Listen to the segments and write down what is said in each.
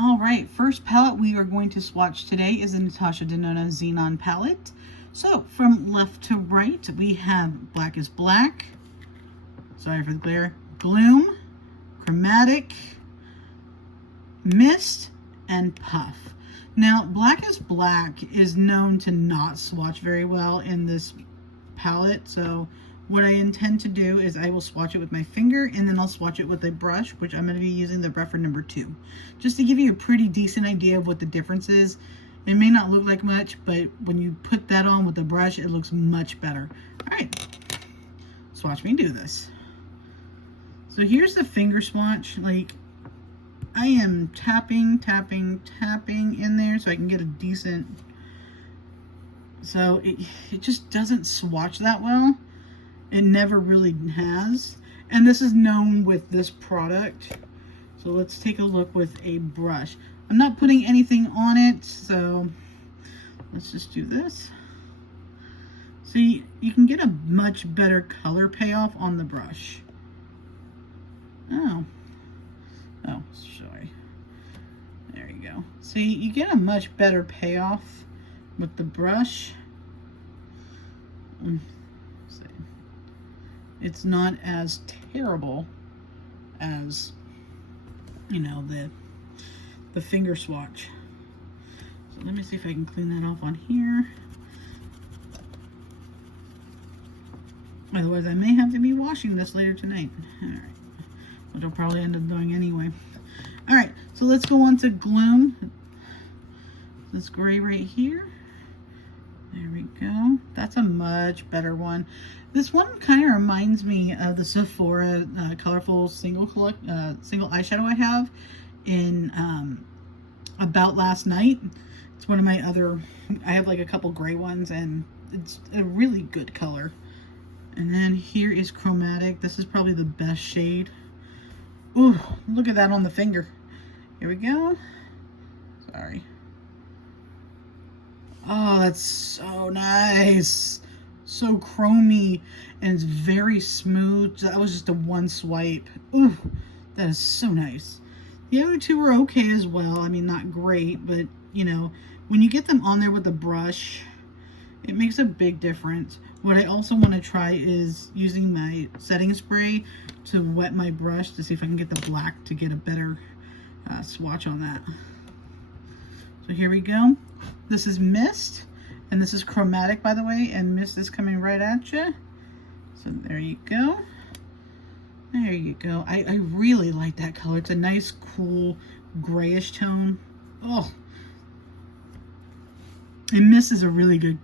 All right, first palette we are going to swatch today is the Natasha Denona Xenon palette. So from left to right, we have Black is Black, sorry for the glare, Gloom, Chromatic, Mist, and Puff. Now, Black is Black is known to not swatch very well in this palette, so what I intend to do is I will swatch it with my finger and then I'll swatch it with a brush, which I'm going to be using the Bruffer number 2. Just to give you a pretty decent idea of what the difference is. It may not look like much, but when you put that on with the brush, it looks much better. Alright, swatch me do this. So here's the finger swatch. Like, I am tapping in there so I can get a decent... So it just doesn't swatch that well. It never really has. And this is known with this product. So let's take a look with a brush. I'm not putting anything on it, so let's just do this. See, you can get a much better color payoff on the brush. Oh, sorry. There you go. See, you get a much better payoff with the brush. See. It's not as terrible as, you know, the finger swatch. So let me see if I can clean that off on here. Otherwise I may have to be washing this later tonight. Alright. Which I'll probably end up doing anyway. Alright, so let's go on to Gloom. This gray right here. There we go. That's a much better one. This one kind of reminds me of the Sephora colorful single eyeshadow I have in About Last Night. It's one of my other, I have like a couple gray ones and it's a really good color. And then here is Chromatic. This is probably the best shade. Ooh, look at that on the finger. Here we go. Sorry. Oh, that's so nice. So chromy, and it's very smooth. That was just a one swipe. Ooh, that is so nice. The other two were okay as well. I mean, not great, but you know, when you get them on there with the brush, it makes a big difference. What I also want to try is using my setting spray to wet my brush to see if I can get the black to get a better swatch on that. So here we go. This is Mist, and this is Chromatic, by the way, and Mist is coming right at you. So there you go. There you go. I really like that color. It's a nice, cool, grayish tone. Oh. And Mist is a really good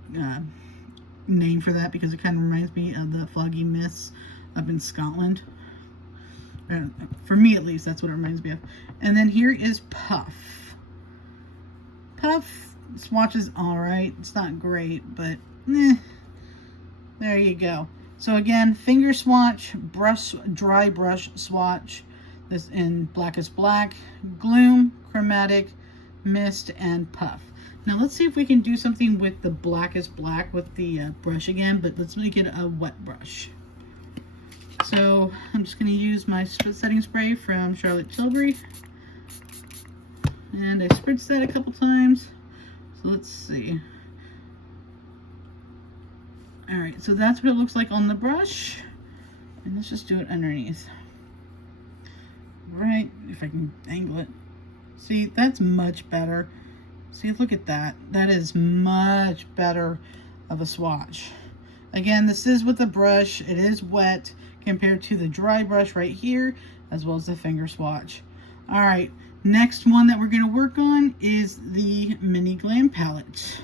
name for that because it kind of reminds me of the foggy mists up in Scotland. For me, at least, that's what it reminds me of. And then here is Puff. Puff swatch is alright. It's not great, but there you go. So again, finger swatch, brush, dry brush swatch. This in Black is Black, Gloom, Chromatic, Mist, and Puff. Now let's see if we can do something with the Black is Black with the brush again, but let's make it a wet brush. So I'm just going to use my setting spray from Charlotte Tilbury. And I spritzed that a couple times. So let's see. Alright, so that's what it looks like on the brush. And let's just do it underneath. Right, if I can angle it. See, that's much better. See, look at that. That is much better of a swatch. Again, this is with the brush. It is wet compared to the dry brush right here, as well as the finger swatch. Alright, next one that we're going to work on is the Mini Glam palette.